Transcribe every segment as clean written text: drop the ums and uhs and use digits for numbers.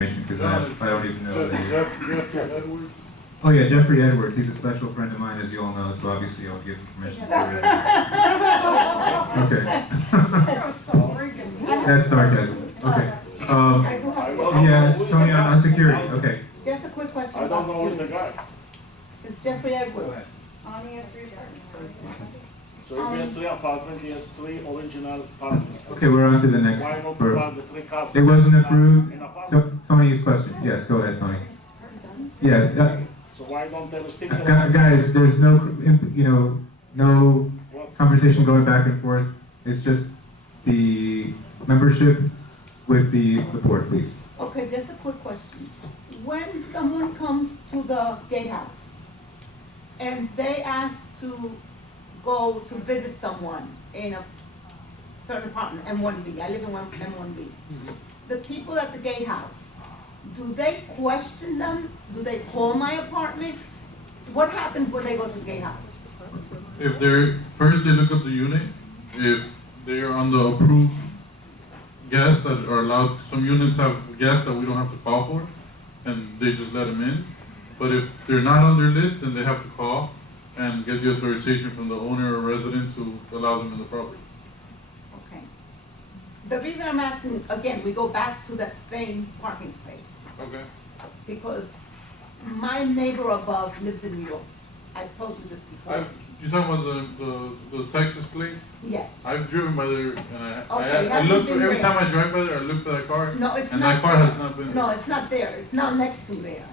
because I don't even know. Jeffrey Edwards? Oh yeah, Jeffrey Edwards. He's a special friend of mine, as you all know. So obviously, I'll give permission for it. Okay. That's sarcasm. Okay. Yeah, it's Tony on security. Okay. Just a quick question. I don't know who's the guy. It's Jeffrey Edwards. So if he has 3 apartments, he has 3 original apartments. Okay, we're on to the next. Why not provide the 3 cars? It wasn't approved. In apartment? Tony's question. Yes, go ahead, Tony. Yeah, So why don't they have a sticker? guys, there's no, no What? conversation going back and forth. It's just the membership with the board, please. Okay, just a quick question. When someone comes to the gatehouse and they ask to go to visit someone in a certain apartment, M1B, I live in M1B. The people at the gatehouse, do they question them? Do they call my apartment? What happens when they go to the gatehouse? If they're, first they look up the unit, if they're on the approved guests that are allowed, some units have guests that we don't have to call for, and they just let them in. But if they're not on their list, then they have to call and get the authorization from the owner or resident to allow them in the property. Okay. The reason I'm asking, again, we go back to that same parking space. Okay. Because my neighbor above lives in New York. I've told you this before. You talking about the Texas plates? Yes. I've driven by there and Okay, I look for, haven't every been time I drive by there, I look for that car. No, it's and not that car there. has not been there. No, it's not there. It's not next to there.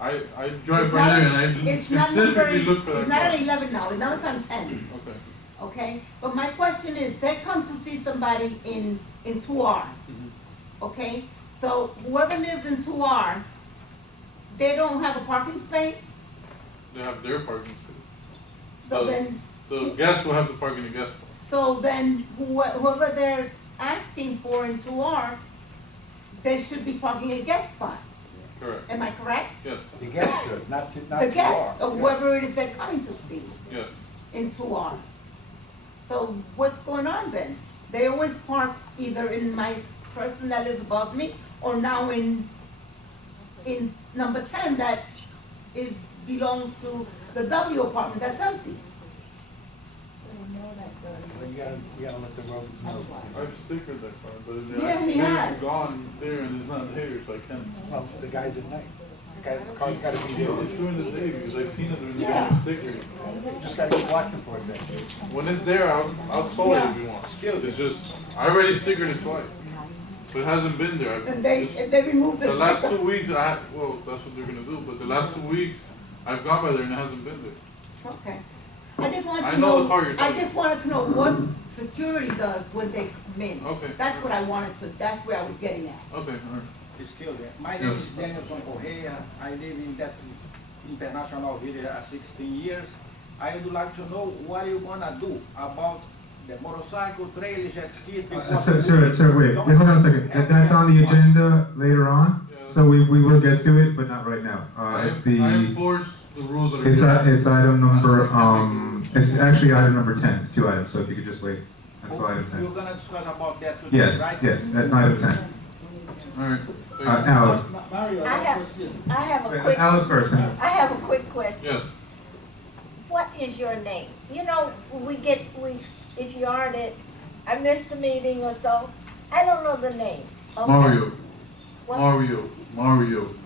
I drive It's by not there a- and I it's not specifically number- look for that It's not car. at 11 now. Now it's on 10. Okay. Okay? But my question is, they come to see somebody in 2R. Okay? So whoever lives in 2R, they don't have a parking space? They have their parking space. So The- then, The guests will have to park in the guest spot. so then whoever they're asking for in 2R, they should be parking a guest spot. Correct. Am I correct? Yes, The guest should, not The guests, you or are. whoever it is they're coming to see yes. in 2R. So what's going on then? They always park either in my person that lives above me, or now in number 10 that belongs to the W apartment that's empty. Well, you gotta let the roads know. I've stickered that car, but Yeah, he has. it's gone there and it's not there, so I can't. Well, the guys at night, the car's gotta be there. It's during the day because I've seen it during the day Yeah. and stickered. You just gotta keep watching for it then. When it's there, I'll tow it if you want. It's just, I already stickered it twice. But it hasn't been there. And they remove the The last sticker. 2 weeks, well, that's what they're gonna do, but the last 2 weeks, I've gone by there and it hasn't been there. Okay. I just wanted I to know know, the car you're I talking just wanted to know what security does when they come in. Okay. That's what I wanted to, that's where I was getting at. Okay, alright. Excuse me. My name is Danielson Correa. I live in that international village 16 years. I would like to know what you gonna do about the motorcycle, trailer, jet skis. because Sir, wait, hold on a second. That's on the agenda later on, so we will get to it, but not right now. It's I the, enforce the rules that are. it's item number, it's actually item number 10, it's 2 items, so if you could just wait. That's item You're 10. gonna discuss about that today, Yes, right? yes, at item 10. Alright. Alice. Mario, I have a Wait, quick, Alice first. I have a quick question. Yes. What is your name? You know, if you aren't it, I missed a meeting or so, I don't know the name. Okay. Mario. What? Mario.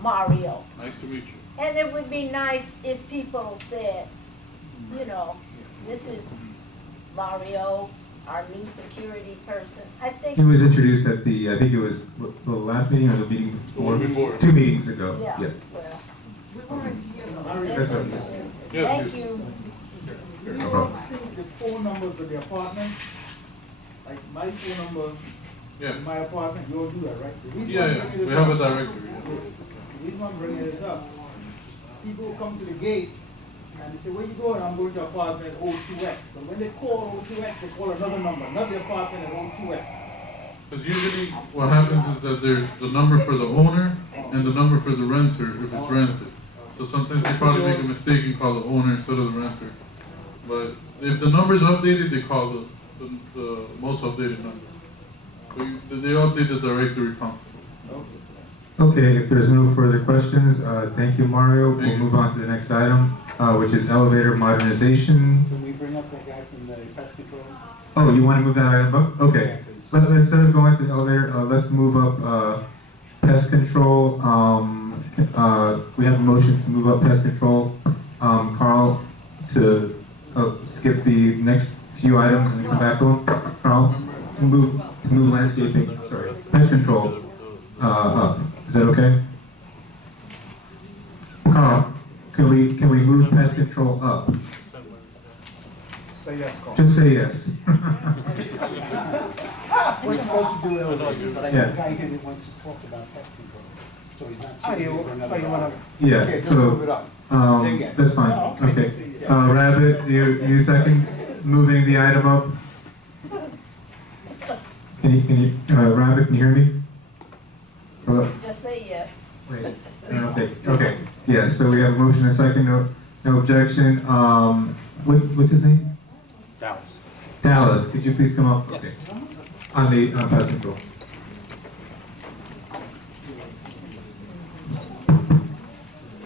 Mario. Nice to meet you. And it would be nice if people said, you know, this is Mario, our new security person. I think, He was introduced at the, I think it was the last meeting or the meeting The one before. 2 meetings ago. yeah, Yeah. well, We weren't here. That's this okay. is, Yes, thank yes. you. You all see the phone numbers of the apartments? Like my phone number Yeah. in my apartment, you all do that, right? The reason Yeah, I'm yeah. bringing We this have a up- directory. The reason I'm bringing this up, people come to the gate and they say, where you going? I'm going to apartment O2X. But when they call O2X, they call another number, not the apartment at O2X. Because usually what happens is that there's the number for the owner and the number for the renter if it's rented. So sometimes they probably make a mistake and call the owner instead of the renter. But if the number's updated, they call the most updated number. So they update the directory constantly. Okay, if there's no further questions, thank you, Mario. We'll move on to the next item, which is elevator modernization. Can we bring up that guy from the pest control? Oh, you want to move that item up? Okay. Yeah, 'cause- Instead of going to the elevator, let's move up pest control. We have a motion to move up pest control. Carl, to skip the next few items and come back on. Carl, to move landscaping, sorry, pest control up. Is that okay? Carl, can we move pest control up? Say yes, Carl. Just say yes. We're supposed to do elevators, but I Yeah. got a guy here that wants to talk about pest control. So he's not Oh, sitting you- here for another oh, you wanna- hour. Yeah, Okay, just move it so, up. Say yes. that's fine, Oh, okay. okay. Rabbit, you second moving the item up? Rabbit, can you hear me? Hello? Just say yes. Wait, okay, yes, so we have a motion and a second, no objection. What's his name? Dallas. Dallas, could you please come up? Okay. On pest control.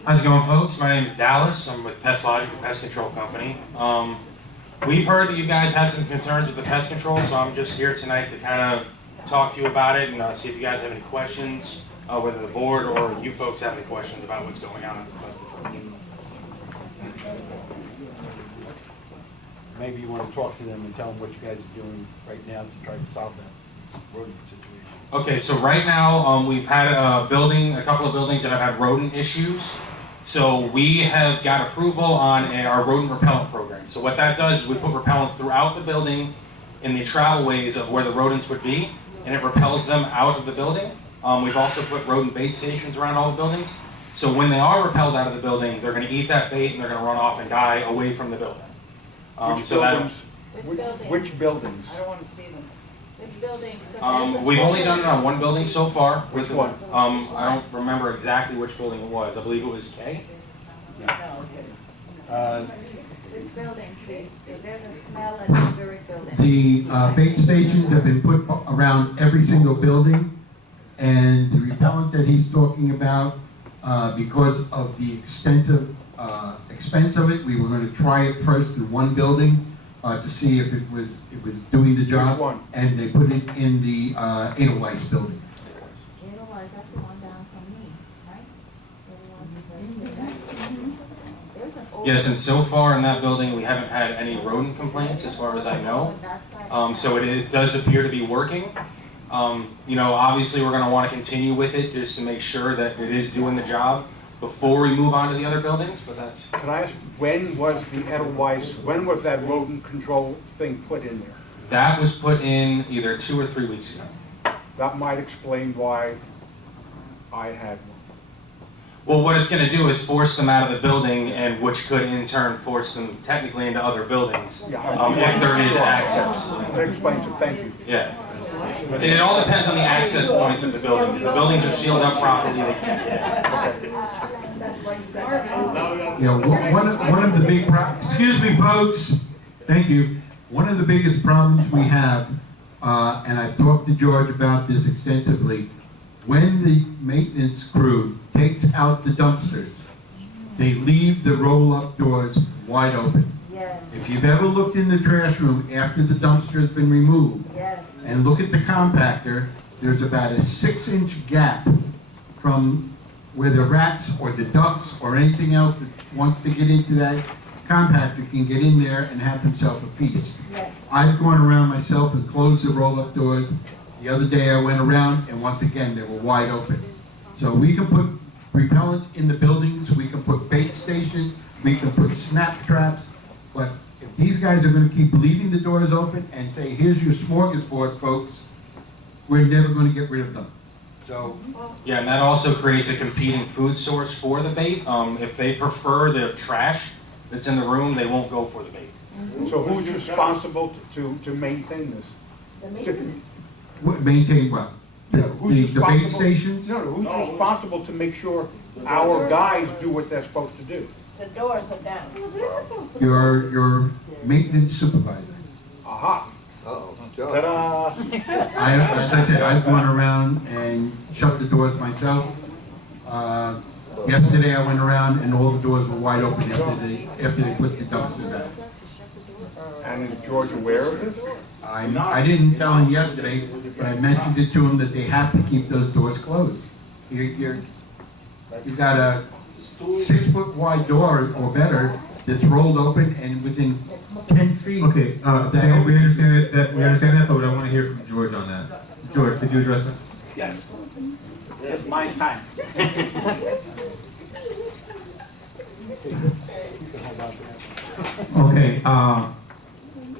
How's it going, folks? My name is Dallas. I'm with Pest Logic, the pest control company. We've heard that you guys had some concerns with the pest control, so I'm just here tonight to kind of talk to you about it and see if you guys have any questions, whether the board or you folks have any questions about what's going on with the pest control. Maybe you want to talk to them and tell them what you guys are doing right now to try to solve that rodent situation. Okay, so right now, we've had a couple of buildings that have had rodent issues. So we have got approval on our rodent repellent program. So what that does is we put repellent throughout the building in the travelways of where the rodents would be, and it repels them out of the building. We've also put rodent bait stations around all the buildings. So when they are repelled out of the building, they're going to eat that bait and they're going to run off and die away from the building. Which so that, buildings? Which building? Which buildings? I don't want to see them. Which buildings? 'Cause that's a- we've only done it on one building so far. Which with one? I don't remember exactly which building it was. I believe it was K. Which building, please? If there's a smell at the Zurich building. The bait stations have been put around every single building, and the repellent that he's talking about, because of the extensive expense of it, we were going to try it first in one building to see if it was doing the job. Which one? And they put it in the Edelweiss building. Edelweiss, that's the one down from me, right? There's an old. Yes, and so far in that building, we haven't had any rodent complaints, as far as I know. So it does appear to be working. You know, obviously, we're going to want to continue with it just to make sure that it is doing the job before we move on to the other buildings. But that's Can I ask, when was the Edelweiss, when was that rodent control thing put in there? that was put in either 2 or 3 weeks ago. That might explain why I had one. Well, what it's going to do is force them out of the building, and which could in turn force them technically into other buildings if there is access. That explains it, thank you. Yeah. It all depends on the access points of the buildings. If the buildings are sealed up properly, they can't get in. You know, one of the big excuse me, folks. Thank you. One of the biggest problems we have, and I've talked to George about this extensively, when the maintenance crew takes out the dumpsters, they leave the roll-up doors wide open. Yes, If you've ever looked in the trash room after the dumpster has been removed, yes. and look at the compactor, there's about a 6-inch gap from where the rats or the ducks or anything else that wants to get into that compactor can get in there and have himself a feast. Yes. I've gone around myself and closed the roll-up doors. The other day I went around and once again they were wide open. So we can put repellent in the buildings, we can put bait stations, we can put snap traps, but if these guys are gonna keep leaving the doors open and say, here's your smorgasbord, folks, we're never gonna get rid of them. So, Yeah, and that also creates a competing food source for the bait. If they prefer the trash that's in the room, they won't go for the bait. So who's responsible to maintain this? The maintenance. maintain what? Yeah, who's The bait responsible- stations? No, who's responsible to make sure our guys do what they're supposed to do? The doors are down. Well, they're supposed to. Your maintenance supervisor. Aha. Uh-oh, Ta-da! As I said, I've gone around and shut the doors myself. Yesterday I went around and all the doors were wide open after they put the dumpsters out. And is George aware of this? I didn't tell him yesterday, but I mentioned it to him that they have to keep those doors closed. You got a 6-foot wide door or better that's rolled open and within 10 feet. Okay, Dan, we understand that, but I want to hear from George on that. George, could you address that? Yes. It's my time. Okay,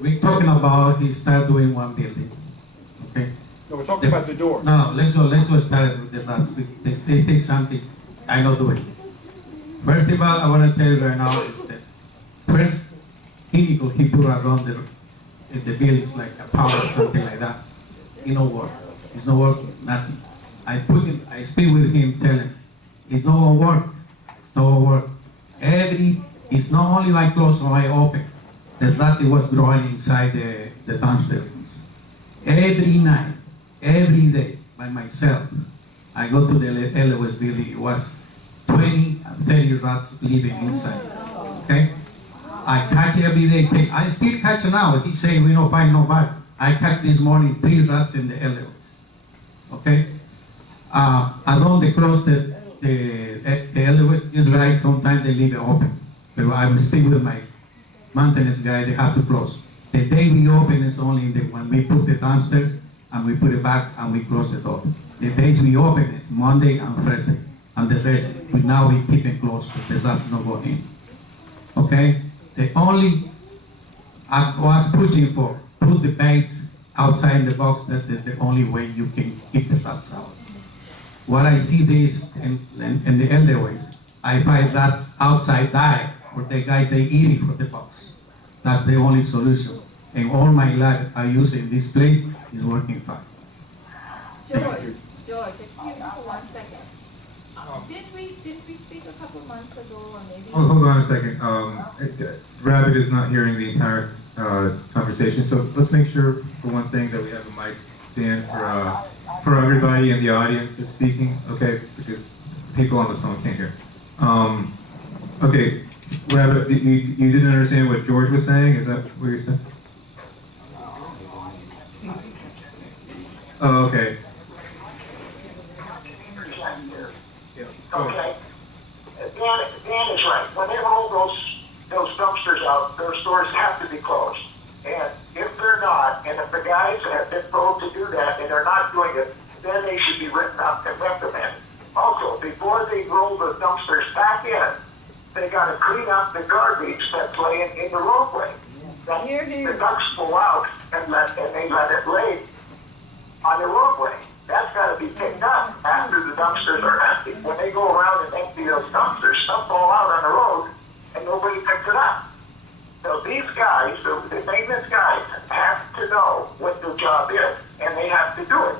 we're talking about he start doing one building, okay? No, we're talking about the door. No, let's go start with the last week. They did something I not doing. First of all, I want to tell you right now is that first chemical he put around the buildings like a powder or something like that. It no work. It's not working, nothing. I speak with him, tell him, it's not gonna work. It's not gonna work. It's not only like close or I open. The rat was growing inside the dumpster. Every night, every day, by myself, I go to the LOS building. It was 20 and 30 rats living inside. Okay? I catch every day. I still catch now. He say we don't find nobody. I catch this morning 3 rats in the LOS. Okay? Around the cross the LOS is right. Sometimes they leave it open. But I'm still with my maintenance guy. They have to close. The day we open is only when we put the dumpster and we put it back and we close the door. The days we open is Monday and Thursday. And the rest, now we keep it closed, the rats not go in. Okay? The only I was pushing for, put the baits outside the box. That's the only way you can keep the rats out. What I see this in the elder ways, I find rats outside die, or the guys they eat it from the box. That's the only solution. And all my life I use in this place is working fine. George, excuse me for 1 second. Did we speak a couple months ago, or maybe? Oh, hold on a second. Rabbit is not hearing the entire conversation, so let's make sure, for one thing, that we have a mic, Dan, for everybody in the audience that's speaking, okay? Because people on the phone can't hear. Okay, Rabbit, you didn't understand what George was saying? Is that what you're saying? Oh, okay. Okay. Dan is right. When they roll those dumpsters out, those stores have to be closed. And if they're not, and if the guys have been told to do that and they're not doing it, then they should be written up and reprimanded. Also, before they roll the dumpsters back in, they got to clean up the garbage that's laying in the roadway. The ducks pull out and they let it lay on the roadway. That's got to be picked up after the dumpsters are empty. When they go around and empty those dumpsters, stuff fall out on the road and nobody picks it up. So these guys, the maintenance guys, have to know what their job is, and they have to do it.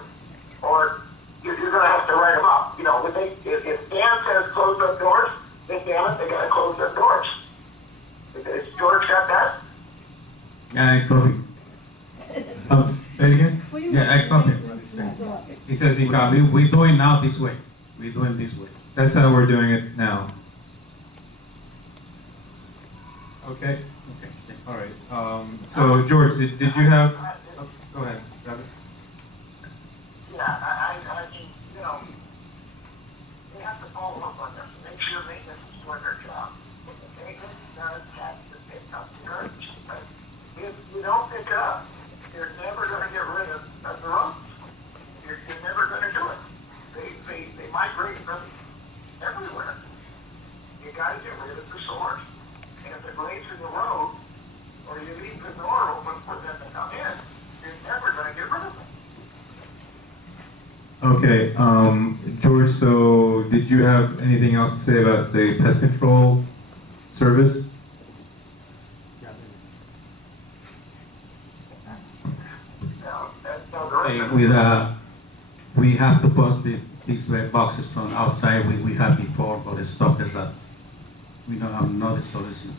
Or you're going to have to write them up. You know, if Dan says close up doors, then damn it, they got to close up doors. Has George got that? Yeah, I copy. Say it again? Yeah, I copy. He says he copies. We're doing now this way. We're doing this way. That's how we're doing it now. Okay. All right. So George, did you have? Oh, go ahead, Rabbit. Yeah, I mean, you know, they have to follow up on this. Make sure maintenance is doing their job. Maintenance does have to pick up the garbage. But if you don't pick it up, you're never going to get rid of the roads. You're never going to do it. They migrate from everywhere. You got to get rid of the source. And if it lays in the road, or you leave the door open for them to come in, you're never going to get rid of them. Okay, George. So did you have anything else to say about the pest control service? We have to post these red boxes from outside we had before, but it stopped the rats. We don't have another solution.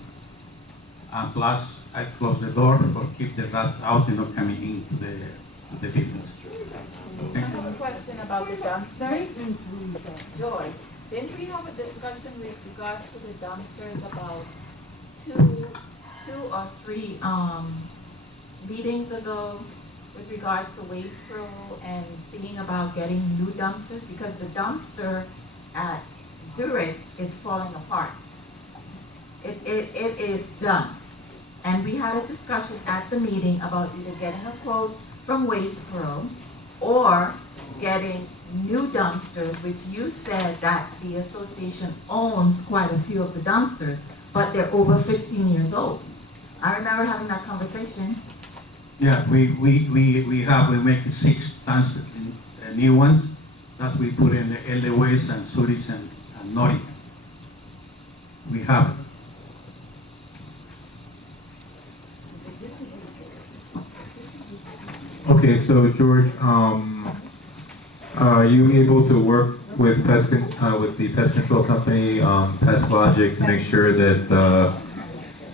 And plus, I close the door or keep the rats out and not coming into the buildings. I have a question about the dumpster. George, Didn't we have a discussion with regards to the dumpsters about two or three, meetings ago with regards to Waste Pro and seeing about getting new dumpsters? Because the dumpster at Zurich is falling apart. It is done. And we had a discussion at the meeting about either getting a quote from Waste Pro or getting new dumpsters, which you said that the association owns quite a few of the dumpsters, but they're over 15 years old. I remember having that conversation. Yeah, we make 6 dumpsters, new ones. That's we put in the LA Waste and Zurich and Nottingham. We have it. Okay, so George, are you able to work with with the pest control company, Pest Logic, to make sure that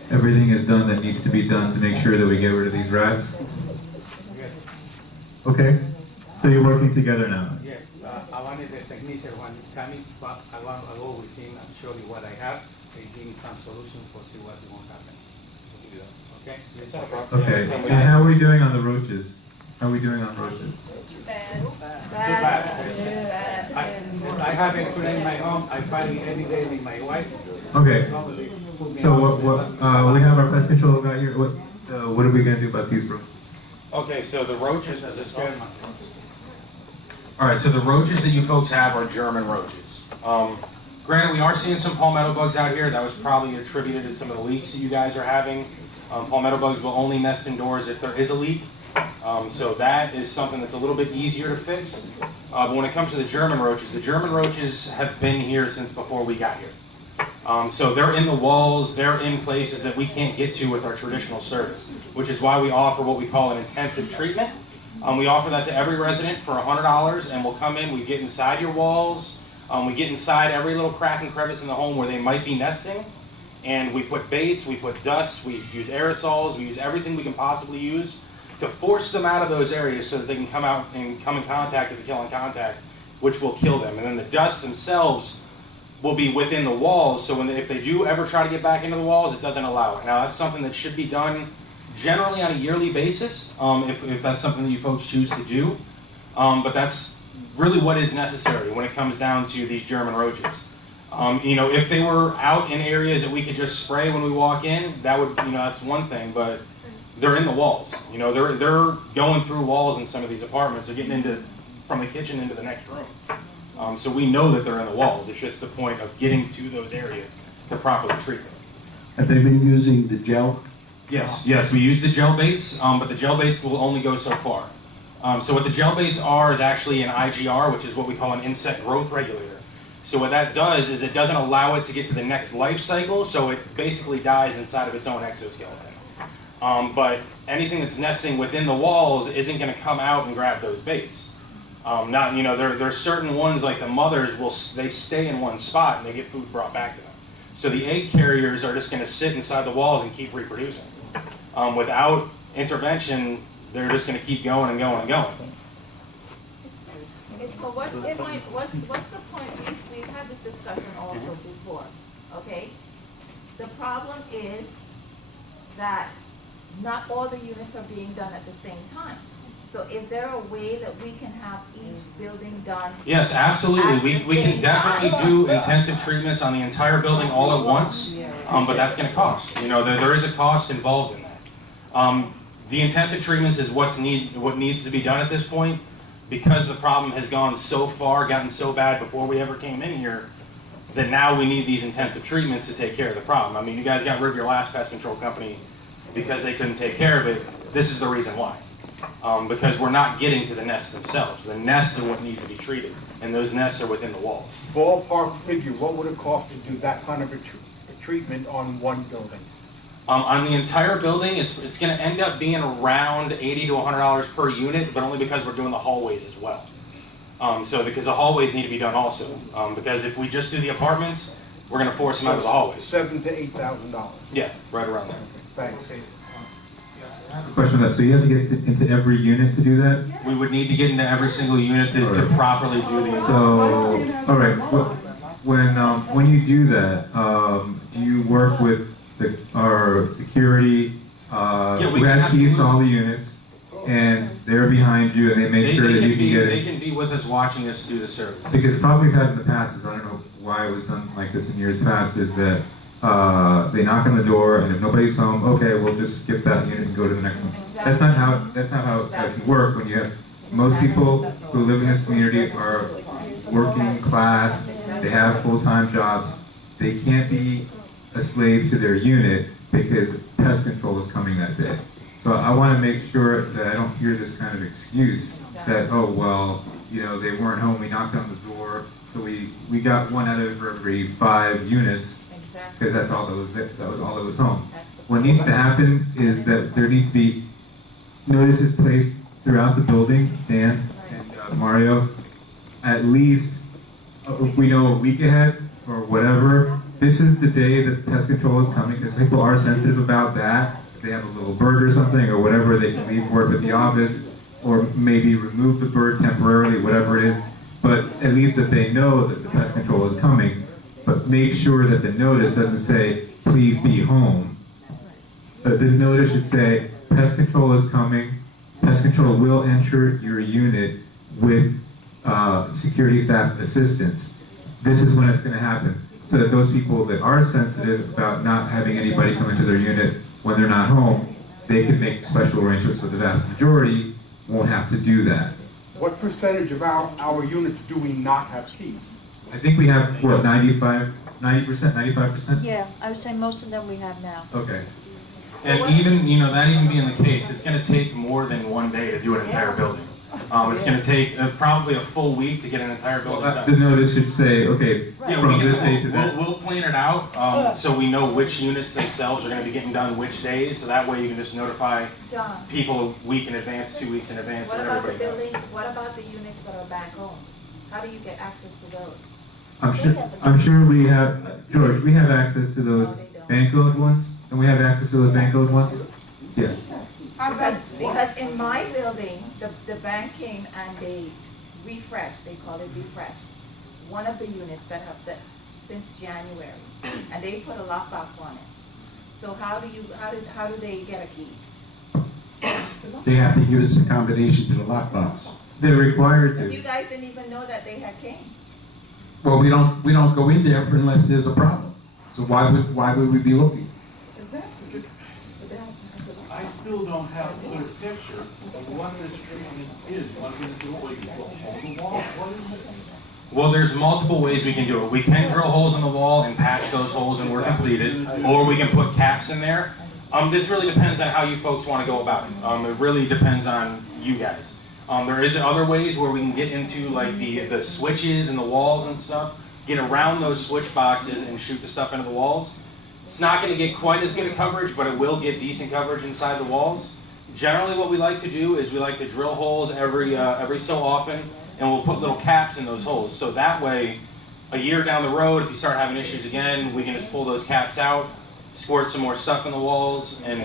everything is done that needs to be done to make sure that we get rid of these rats? Yes, Okay, so you're working together now. yes. I wanted the technician when he's coming, but I want to go with him and show you what I have. They give me some solution for see what's going to happen. Okay? It's not a problem. Okay, Yeah, and how are we doing on the roaches? How are we doing on roaches? Too bad. I have experience in my home. I find it every day with my wife. Okay, Somebody put me so on we have our pest control guy here. What are we gonna do about these roaches? Okay, so the roaches, as a German. all right, so the roaches that you folks have are German roaches. Granted, we are seeing some palmetto bugs out here. That was probably attributed to some of the leaks that you guys are having. Palmetto bugs will only nest indoors if there is a leak. So that is something that's a little bit easier to fix. But when it comes to the German roaches have been here since before we got here. So they're in the walls, they're in places that we can't get to with our traditional service, which is why we offer what we call an intensive treatment. We offer that to every resident for $100, and we'll come in, we get inside your walls, we get inside every little crack and crevice in the home where they might be nesting, and we put baits, we put dust, we use aerosols, we use everything we can possibly use to force them out of those areas so that they can come out and come in contact with the killing contact, which will kill them. And then the dust themselves will be within the walls, so if they do ever try to get back into the walls, it doesn't allow it. Now that's something that should be done generally on a yearly basis, if that's something that you folks choose to do. But that's really what is necessary when it comes down to these German roaches. If they were out in areas that we could just spray when we walk in, that would, that's one thing, but they're in the walls. They're going through walls in some of these apartments. They're getting from the kitchen into the next room. So we know that they're in the walls. It's just the point of getting to those areas to properly treat them. Have they been using the gel? Yes, we use the gel baits, but the gel baits will only go so far. So what the gel baits are is actually an IGR, which is what we call an insect growth regulator. So what that does is it doesn't allow it to get to the next life cycle, so it basically dies inside of its own exoskeleton. But anything that's nesting within the walls isn't going to come out and grab those baits. There's certain ones like the mothers they stay in one spot and they get food brought back to them. So the egg carriers are just going to sit inside the walls and keep reproducing. Without intervention, they're just going to keep going and going and going. So what's the point? We've had this discussion also before, okay? The problem is that not all the units are being done at the same time. So is there a way that we can have each building done? Yes, absolutely. We can definitely do intensive treatments on the entire building all at once, but that's going to cost. There is a cost involved in that. The intensive treatments is what needs to be done at this point, because the problem has gone so far, gotten so bad before we ever came in here, that now we need these intensive treatments to take care of the problem. I mean, you guys got rid of your last pest control company because they couldn't take care of it. This is the reason why. Because we're not getting to the nests themselves. The nests are what need to be treated, and those nests are within the walls. Ballpark figure, what would it cost to do that kind of a treatment on one building? On the entire building, it's going to end up being around $80 to $100 per unit, but only because we're doing the hallways as well. Because the hallways need to be done also. Because if we just do the apartments, we're going to force them out of the hallways. $7,000 to $8,000. Yeah, right around there. Thanks. I have a question on that. So you have to get into every unit to do that? We would need to get into every single unit to properly do these. So, all right. when you do that, do you work with our security, Yeah, we who can has keys to absolutely- all the units, and they're behind you and they make sure that you can get They it? can be with us watching us do the service. Because the problem we've had in the past is, I don't know why it was done like this in years past, is that they knock on the door and if nobody's home, okay, we'll just skip that unit and go to the next one. That's not how that can work when you have, most people who live in this community are working class, they have full-time jobs, they can't be a slave to their unit because pest control is coming that day. So I want to make sure that I don't hear this kind of excuse that, oh, well, you know, they weren't home, we knocked on the door, so we got one out of every 5 units, because that's all that was all that was home. What needs to happen is that there needs to be notices placed throughout the building, Dan and Mario, at least, if we know a week ahead or whatever, this is the day that pest control is coming, because people are sensitive about that. If they have a little bird or something or whatever, they can leave work at the office, or maybe remove the bird temporarily, whatever it is. But at least that they know that the pest control is coming. But make sure that the notice doesn't say, please be home. The notice should say, pest control is coming. Pest control will enter your unit with security staff assistance. This is when it's going to happen. So that those people that are sensitive about not having anybody come into their unit when they're not home, they can make special arrangements, but the vast majority won't have to do that. What percentage of our units do we not have keys? I think we have, what, 90%, 95%? Yeah, I would say most of them we have now. Okay. And even, you know, that even being the case, it's gonna take more than one day to do an entire building. It's gonna take probably a full week to get an entire building The done. notice should say, okay, Yeah, from this day to that. we'll plan it out, so we know which units themselves are gonna be getting done which days, so that way you can just notify John, people a week in advance, 2 weeks in advance, so what about the everybody knows. building, what about the units that are back home? How do you get access to those? I'm sure we have, George, we have access to those bank owned ones, and we have access to those bank owned ones? Yeah. Because in my building, the bank came and they refreshed, they call it refreshed, one of the units that have, since January, and they put a lockbox on it. So how do they get a key? They have to give us a combination to the lockbox. They're required You to. guys didn't even know that they had came. Well, we don't go in there unless there's a problem. So why would we be looking? I still don't have a clear picture of what this treatment is. What are you gonna do? What, you put a hole in the wall? What is it? Well, there's multiple ways we can do it. We can drill holes in the wall and patch those holes when we're completed, or we can put caps in there. This really depends on how you folks want to go about it. It really depends on you guys. There is other ways where we can get into like the switches and the walls and stuff, get around those switch boxes and shoot the stuff into the walls. It's not going to get quite as good a coverage, but it will get decent coverage inside the walls. Generally what we like to do is we like to drill holes every so often, and we'll put little caps in those holes. So that way, a year down the road, if you start having issues again, we can just pull those caps out, squirt some more stuff in the walls, and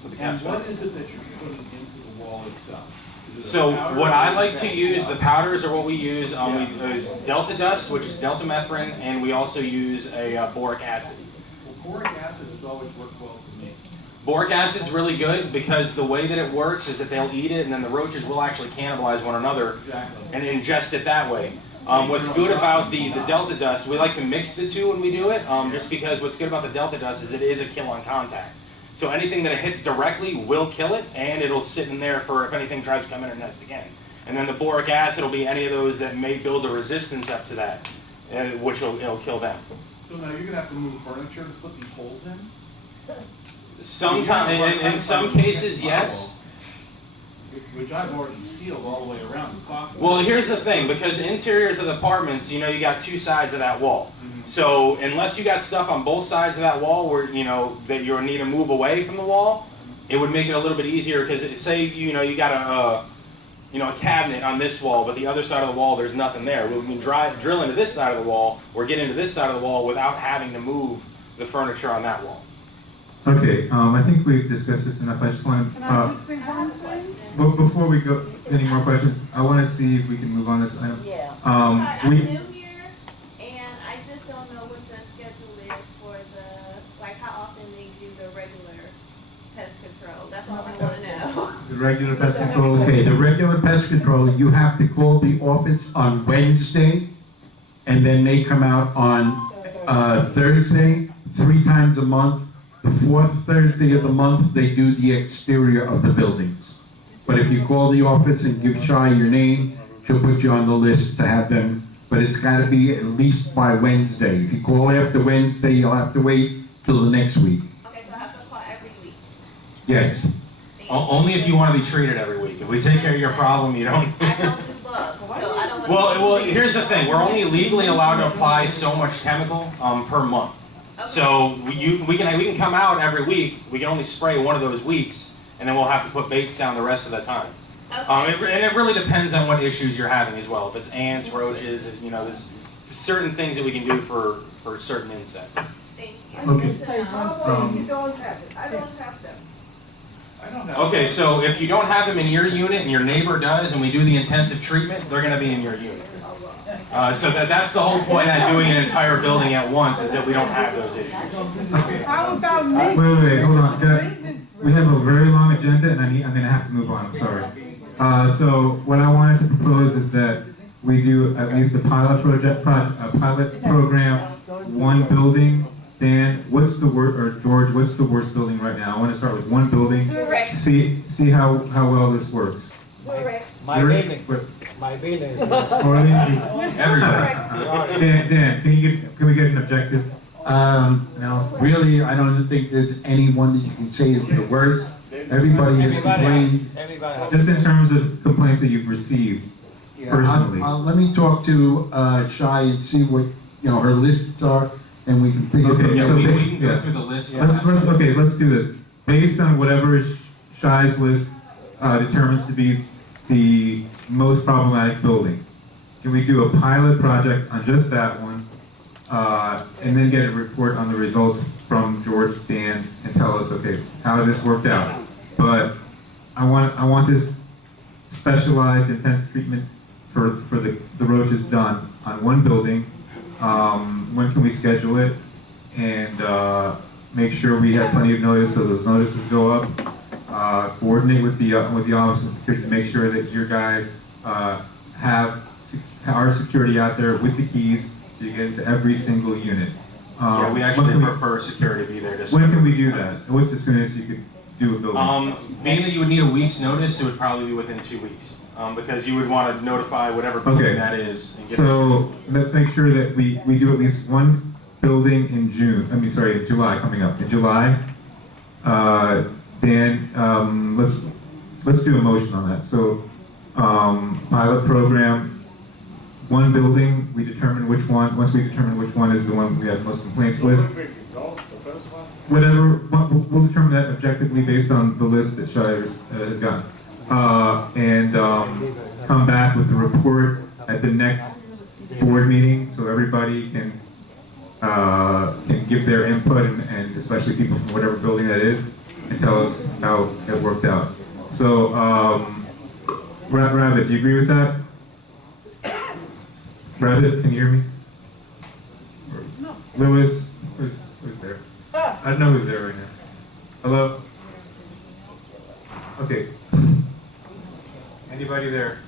put the caps And what back. is it that you're putting into the wall itself? Is it a So powder what or I is like it to use, the powders are what we use. We use Delta Dust, which is deltamethrin, and we also use a boric acid. Well, boric acid has always worked well for me. Boric acid's really good because the way that it works is that they'll eat it and then the roaches will actually cannibalize one another and ingest it that way. What's good about the Delta Dust, we like to mix the two when we do it, just because what's good about the Delta Dust is it is a kill on contact. So anything that it hits directly will kill it, and it'll sit in there for if anything tries to come in and nest again. And then the boric acid will be any of those that may build a resistance up to that, which it'll kill them. So now you're gonna have to move furniture to put these holes in? Sometimes, in some cases, yes. Which I've already sealed all the way around the top. Well, here's the thing, because interiors of apartments, you know, you got two sides of that wall. So unless you got stuff on both sides of that wall where, you know, that you'll need to move away from the wall, it would make it a little bit easier because say, you know, you got a cabinet on this wall, but the other side of the wall, there's nothing there. We can drill into this side of the wall or get into this side of the wall without having to move the furniture on that wall. Okay, I think we've discussed this enough. I just want Can I to, just say one thing? but before we go to any more questions, I want to see if we can move on this item. Yeah. We, I'm new here, and I just don't know what the schedule is for the, like how often they do the regular pest control? That's all we wanna know. The regular pest control. Okay, the regular pest control, you have to call the office on Wednesday, and then they come out on Thursday, 3 times a month. The 4th Thursday of the month, they do the exterior of the buildings. But if you call the office and give Shy your name, she'll put you on the list to have them, but it's gotta be at least by Wednesday. If you call after Wednesday, you'll have to wait till the next week. Okay, so I have to call every week. Yes. Only if you want to be treated every week. If we take care of your problem, you don't. I don't do bugs, so I don't want. Well, here's the thing. We're only legally allowed to apply so much chemical per month. Okay. So we can come out every week. We can only spray one of those weeks, and then we'll have to put baits down the rest of the time. Okay. And it really depends on what issues you're having as well. If it's ants, roaches, you know, there's certain things that we can do for certain insects. Thank you. Okay. How about if you don't have it? I don't have them. I don't know. Okay, so if you don't have them in your unit and your neighbor does, and we do the intensive treatment, they're going to be in your unit. So that's the whole point of doing an entire building at once, is that we don't have those issues. How about Wait, hold on. We have a very long agenda, and I'm gonna have to move on. I'm sorry. So what I wanted to propose is that we do at least a pilot program, one building. Dan, what's the or George, what's the worst building right now? I want to start with one building. Correct. See how well this works. Correct. My Zurich? building, What- my building is. Everybody. Dan, can we get an objective analysis? Really, I don't think there's anyone that you can say is the worst. Everybody has complained. Everybody has. Just in terms of complaints that you've received personally. Let me talk to Shy and see what, her lists are, and we can figure Okay, from Yeah, there. we can go through the list. Let's do this. Based on whatever Shy's list determines to be the most problematic building, can we do a pilot project on just that one, and then get a report on the results from George, Dan, and tell us, okay, how this worked out. But I want this specialized intensive treatment for the roaches done on one building. When can we schedule it? And make sure we have plenty of notice so those notices go up. Coordinate with the Office of Security to make sure that your guys have our security out there with the keys so you get into every single unit. Yeah, we actually prefer security to be there. When can we do that? What's the soonest you could do a building? Being that you would need a week's notice, it would probably be within 2 weeks. Because you would want to notify whatever building that is. And get So let's make sure that we do at least one building in July coming up. In July, Dan, let's do a motion on that. So pilot program, one building, we determine which one, once we determine which one is the one we have the most complaints with. Whatever, we'll determine that objectively based on the list that Shire has gotten. And come back with a report at the next board meeting so everybody can give their input and especially people from whatever building that is and tell us how it worked out. So, Rabbit, do you agree with that? Rabbit, can you hear me? No. Lewis, who's there? I don't know who's there right now. Hello? Okay. Anybody there?